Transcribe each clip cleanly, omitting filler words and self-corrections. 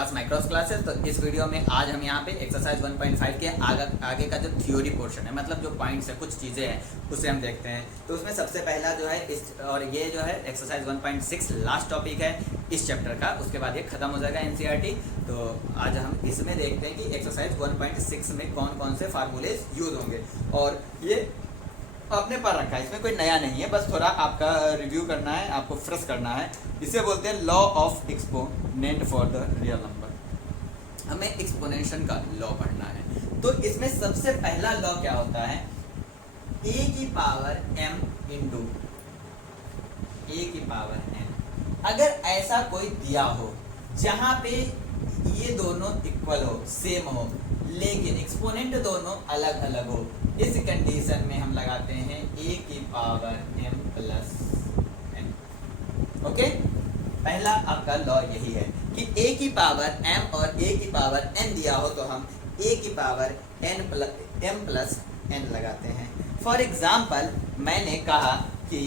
Class माइक्रोस class है। तो इस वीडियो में आज हम यहाँ पे एक्सरसाइज 1.5 के आगे का जो थ्योरी पोर्शन है, मतलब जो पॉइंट्स है, कुछ चीज़ें हैं, उसे हम देखते हैं। तो उसमें सबसे पहला जो है और ये जो है एक्सरसाइज 1.6 लास्ट टॉपिक है इस चैप्टर का। उसके बाद ये खत्म हो जाएगा एनसीईआरटी। तो आज हम इसमें देखते हैं कि एक्सरसाइज 1.6 में कौन कौन से फार्मूलेज यूज होंगे, और ये आपने पढ़ रखा है, इसमें कोई नया नहीं है, बस थोड़ा आपका रिव्यू करना है, आपको फ्रेश करना है। इसे बोलते हैं law of exponent for the real number. हमें एक्सपोनेंशियल का लॉ पढ़ना है। तो इसमें सबसे पहला लॉ क्या होता है, ए की पावर m इंटू ए की पावर n। अगर ऐसा कोई दिया हो जहां पे ये दोनों इक्वल हो, सेम हो, लेकिन एक्सपोनेंट दोनों अलग अलग हो, इस कंडीशन में हम लगाते हैं a की power m plus n। Okay, पहला आपका लॉ यही है कि a की पावर m और a की पावर n दिया हो तो हम a की पावर m प्लस n लगाते हैं। फॉर एग्जाम्पल मैंने कहा कि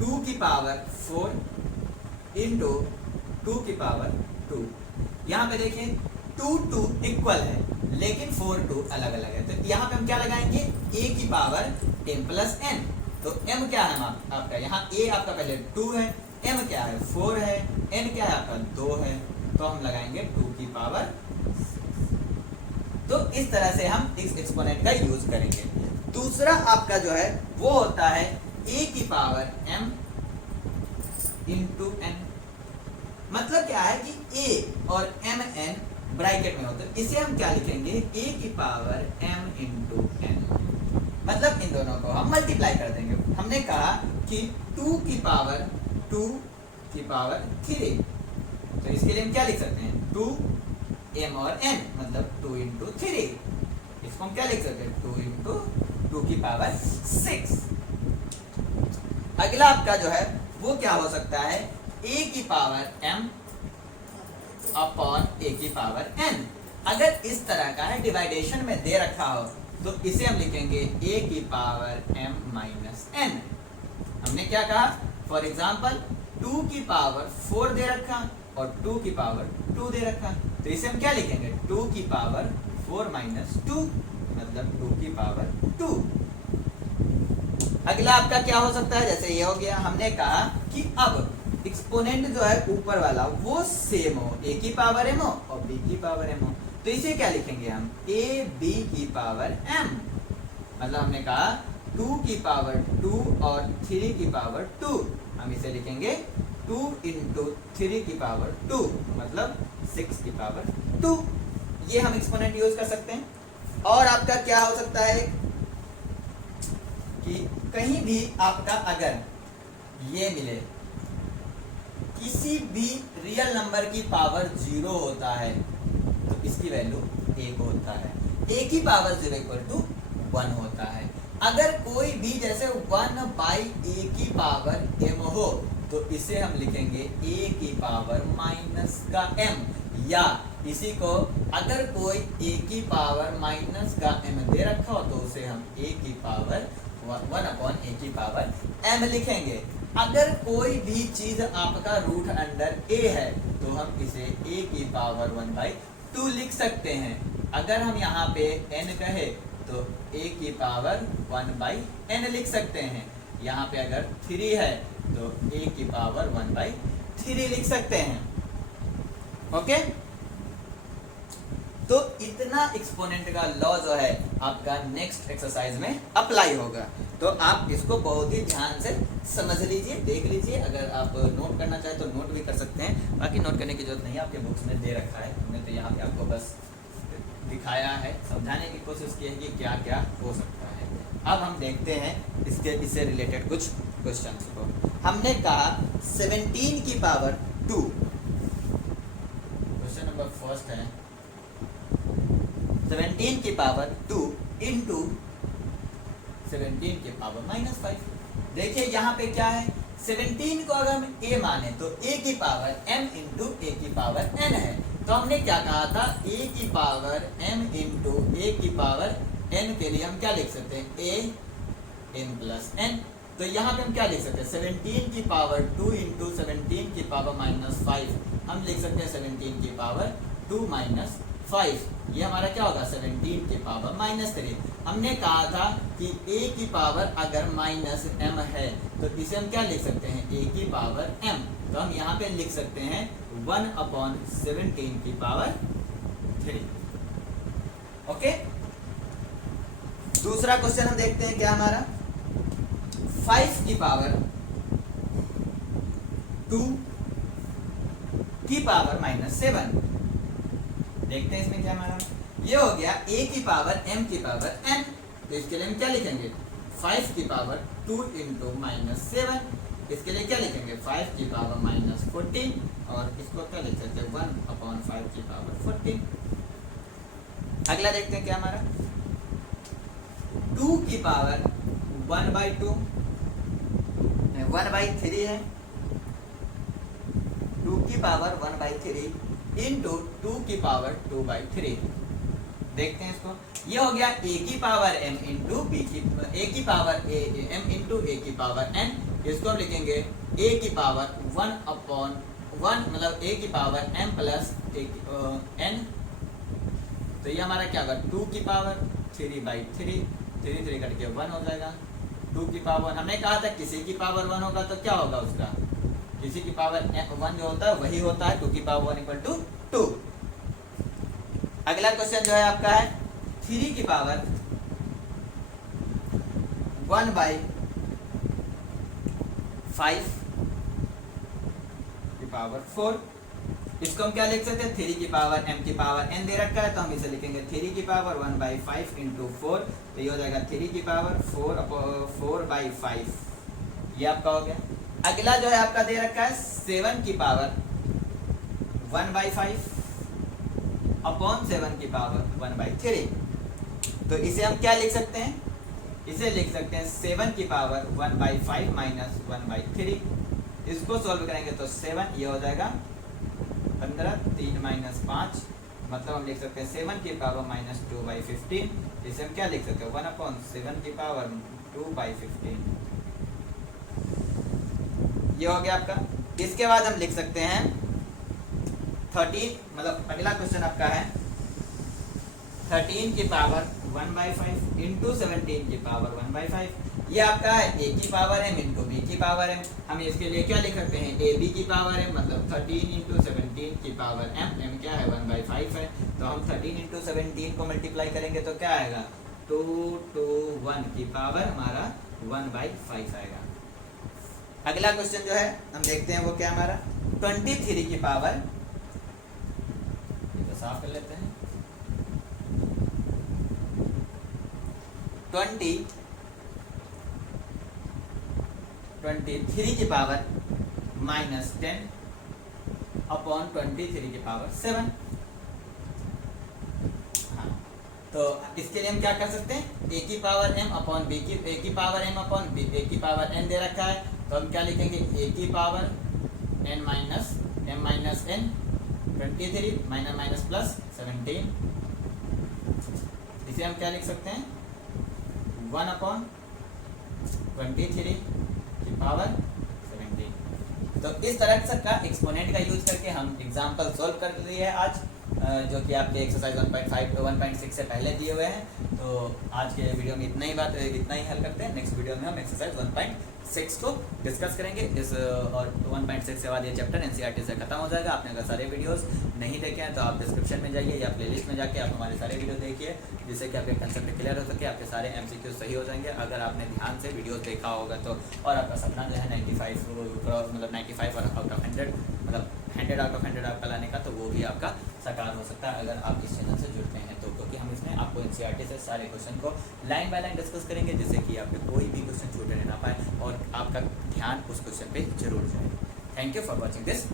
2 की पावर 4 इंटू 2 की पावर 2। यहाँ पे देखिए 2 इक्वल है लेकिन 4 2 अलग अलग है। तो यहाँ पे हम क्या लगाएंगे, a की पावर m प्लस n। तो m क्या है आपका, यहाँ a आपका पहले 2 है, m क्या है 4 है, n क्या है आपका 2 है, तो हम लगाएंगे 2 की पावर 6। तो इस तरह से हम इस एक्सपोनेंट का यूज करेंगे। दूसरा आपका जो है वो होता है a की पावर m इंटू n। मतलब क्या है कि a और m n ब्रैकेट में होता है, इसे हम क्या लिखेंगे, a की पावर m इंटू n। मतलब इन दोनों को हम मल्टीप्लाई कर देंगे। हमने कहा कि 2 की पावर 3, तो इसके लिए हम क्या लिख सकते हैं, 2 m और n, मतलब 2 इंटू 3। इसको हम क्या लिख सकते हैं, 2 इंटू 2 की पावर 6। अगला आपका जो है वो क्या हो सकता है, a की पावर m अपॉन a की पावर n। अगर इस तरह का है, डिवाइडेशन में दे रखा हो, तो इसे हम लिखेंगे a की पावर m माइनस n। हमने क्या कहा, फॉर एग्जाम्पल 2 की पावर 4 दे रखा और 2 की पावर 2 दे रखा, तो इसे हम क्या लिखेंगे, 2 की पावर 4 माइनस 2, मतलब 2 की पावर 2। अगला आपका क्या हो सकता है, जैसे ये हो गया, हमने कहा कि अब एक्सपोनेंट जो है ऊपर वाला वो सेम हो, a की पावर m हो और b की पावर m हो, तो इसे क्या लिखेंगे हम, a b की पावर m। मतलब हमने कहा 2 की पावर 2 और 3 की पावर 2, हम इसे लिखेंगे 2 इंटू 3 की पावर 2, मतलब 6 की पावर 2। ये हम एक्सपोनेंट यूज कर सकते हैं। और आपका क्या हो सकता है कि कहीं भी आपका अगर ये मिले, किसी भी रियल नंबर की पावर 0 होता है तो इसकी वैल्यू 1 होता है, a की पावर 0 इक्वल टू 1 होता है। अगर कोई भी जैसे 1 बाई a की पावर m हो, तो इसे हम लिखेंगे a की पावर माइनस का m, या इसी को अगर कोई a की पावर माइनस का m दे रखा हो तो उसे हम a की पावर 1 अपॉन a की पावर m लिखेंगे। अगर कोई भी चीज आपका रूट अंडर a है तो हम इसे a की पावर 1 बाई 2 लिख सकते हैं। अगर हम यहाँ पे n कहे तो a की पावर 1 बाई n लिख सकते हैं। यहाँ पे अगर 3 है तो a की पावर 1 बाई 3 लिख सकते हैं। ओके, तो इतना एक्सपोनेंट का लॉ जो है आपका नेक्स्ट एक्सरसाइज में अप्लाई होगा। तो आप इसको बहुत ही ध्यान से समझ लीजिए, देख लीजिए। अगर आप नोट करना चाहें तो नोट भी कर सकते हैं, बाकी नोट करने की जरूरत नहीं है, आपके बुक्स में दे रखा है। हमने तो यहाँ पे आपको बस दिखाया है, समझाने की कोशिश की है कि क्या क्या हो सकता है। अब हम देखते हैं इससे रिलेटेड कुछ क्वेश्चंस को। हमने कहा 17 की पावर 2, क्वेश्चन नंबर फर्स्ट है 17 की पावर 2 इंटू 17 की पावर माइनस 5। देखिए यहाँ पे क्या है, 17 को अगर हम a माने तो a की पावर m इंटू a की पावर n है। तो हमने क्या कहा था, a की पावर m इंटू a की पावर n के लिए हम क्या लिख सकते हैं, a n प्लस n। तो यहाँ पे हम क्या लिख सकते हैं, 17 की पावर 2 इंटू 17 की पावर माइनस 5 हम लिख सकते हैं 17 की पावर 2 माइनस 5, ये हमारा क्या होगा 17 की पावर माइनस 3। हमने कहा था कि a की पावर अगर माइनस m है तो इसे हम क्या लिख सकते हैं a की पावर m, तो हम यहाँ पे लिख सकते हैं 1/17 की पावर 3। ओके, दूसरा क्वेश्चन हम देखते हैं क्या हमारा 5 की पावर 2 की पावर माइनस 7। देखते हैं इसमें क्या हमारा ये हो गया a की पावर m की पावर n, तो इसके लिए हम क्या लिखेंगे 5 की पावर 2 इंटू माइनस 7, इसके लिए क्या लिखेंगे 5 की पावर माइनस 14, और इसको क्या लिख सकते हैं 1/5 की पावर 14। अगला देखते हैं क्या हमारा 2 की पावर 1/2 1/3 है, 2 की पावर 1/3 इंटू 2 की पावर 2/3। देखते हैं इसको, ये हो गया a की पावर m इंटू b की a की पावर m इंटू a की पावर n, इसको हम लिखेंगे a की पावर 1/1 मतलब a की पावर m प्लस n, तो ये हमारा क्या होगा 2 की पावर 3/3, 3 कट के 1 हो जाएगा। 2 की पावर हमने कहा था किसी की पावर 1 होगा तो क्या होगा उसका, किसी की पावर 1 जो होता है वही होता है 2 की पावर 1 इक्वल टू 2। अगला क्वेश्चन जो है आपका है 3 की पावर 1/5 की पावर 4, इसको हम क्या लिख सकते हैं 3 की पावर m की पावर n दे रखा है तो हम इसे लिखेंगे 3 की पावर 1/5 इंटू 4, तो ये हो जाएगा 3 की पावर 4/5, ये आपका हो गया। अगला जो है आपका दे रखा है 7 की पावर 1/5 अपॉन 7 की पावर 1/3, तो इसे हम क्या लिख सकते हैं, इसे लिख सकते हैं 7 की पावर 1/5 माइनस 1/3, इसको सॉल्व करेंगे तो 7 ये हो जाएगा 15, 3 माइनस 5, मतलब हम लिख सकते हैं 7 की पावर माइनस 2/15, इसे हम क्या लिख सकते हैं 1/7 की पावर 2/15, ये हो गया आपका। इसके बाद हम लिख सकते हैं 13, मतलब अगला क्वेश्चन आपका है 13 की पावर 1/5 इंटू 17 की पावर 1/5, ये आपका है a की पावर m इंटू b की पावर m, हम इसके लिए क्या लिख सकते हैं ab की पावर m मतलब 13 इंटू 17 की पावर m, m क्या है 1/5 है, तो हम 13 इंटू 17 को मल्टीप्लाई करेंगे तो क्या आएगा 2 to 1 की पावर हमारा 1/5 आएगा। अगला क्वेश्चन जो है हम देखते हैं वो क्या हमारा 23 की पावर, तो साफ कर लेते हैं 23 की पावर माइनस 10 अपॉन 23 की पावर 7। हाँ, तो इसके लिए हम क्या कर सकते हैं a की पावर m अपॉन b की a की power m upon b a की पावर n दे रखा है, तो हम क्या लिखेंगे a की power n minus m minus n 23 minus minus plus 17, इसे हम क्या लिख सकते हैं 1/23 की पावर 17। तो इस तरह से का एक्सपोनेंट का यूज करके हम एग्जांपल सॉल्व कर लिए हैं आज, जो कि आपके एक्सरसाइज 1.5 to 1.6 से पहले दिए हुए हैं। तो आज के वीडियो में इतना ही हल करते हैं। नेक्स्ट वीडियो में हम एक्सरसाइज 1.6 को डिस्कस करेंगे इस, और 1.6 के बाद ये चैप्टर एनसीईआरटी से खत्म हो जाएगा। आपने अगर सारे वीडियोस नहीं देखे हैं तो आप डिस्क्रिप्शन में जाइए या प्लेलिस्ट में जाके आप हमारे सारे वीडियो देखिए, जिससे कि आपके कंसेप्ट क्लियर हो सके, आपके सारे एमसीक्यू सही हो जाएंगे अगर आपने ध्यान से वीडियोस देखा होगा तो। और आपका सपना जो है 95 मतलब 95 और आउट ऑफ 100 मतलब 100 आउट ऑफ 100 आपका लाने का, तो वो भी आपका साकार हो सकता है अगर आप इस चैनल से जुड़ते हैं तो, क्योंकि हम इसमें आपको एनसीईआरटी से सारे क्वेश्चन को लाइन बाय लाइन डिस्कस करेंगे, जिससे कि आपके कोई भी क्वेश्चन छूटे ना पाए और आपका ध्यान उस क्वेश्चन पे जरूर जाए। Thank you for watching this